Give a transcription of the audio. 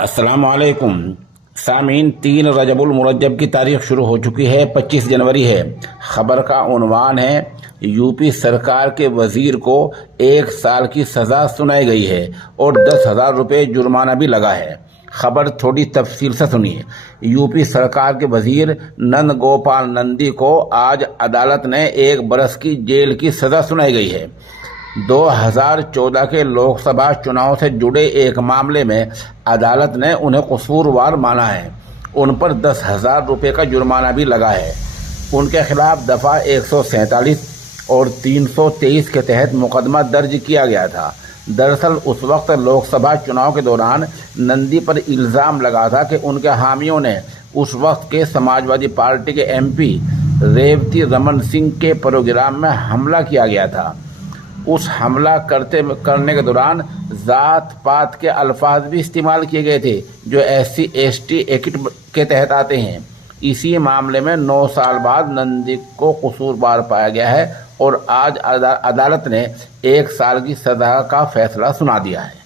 अस्सलाम वालेकुम सामीन। 3 रजबुल मुरज्जब की तारीख शुरू हो चुकी है। 25 जनवरी है। खबर का उन्वान है यूपी सरकार के वजीर को 1 साल की सज़ा सुनाई गई है और 10,000 रुपये जुर्माना भी लगा है। खबर थोड़ी तफसील से सुनिए। यूपी सरकार के वजीर नंद गोपाल नंदी को आज अदालत ने 1 बरस की जेल की सज़ा सुनाई गई है। 2014 के लोकसभा चुनाव से जुड़े एक मामले में अदालत ने उन्हें कसूरवार माना है। उन पर 10,000 रुपये का जुर्माना भी लगा है। उनके खिलाफ दफ़ा 147 और 323 के तहत मुकदमा दर्ज किया गया था। दरअसल उस वक्त लोकसभा चुनाव के दौरान नंदी पर इल्ज़ाम लगा था कि उनके हामियों ने उस वक्त के समाजवादी पार्टी के MP रेवती रमन सिंह के प्रोग्राम में हमला किया गया था। उस हमला करने के दौरान ज़ात पात के अल्फाज भी इस्तेमाल किए गए थे जो SC/ST एक्ट के तहत आते हैं। इसी मामले में 9 साल बाद नंदी को कसूरवार पाया गया है और आज अदालत ने 1 साल की सज़ा का फैसला सुना दिया है।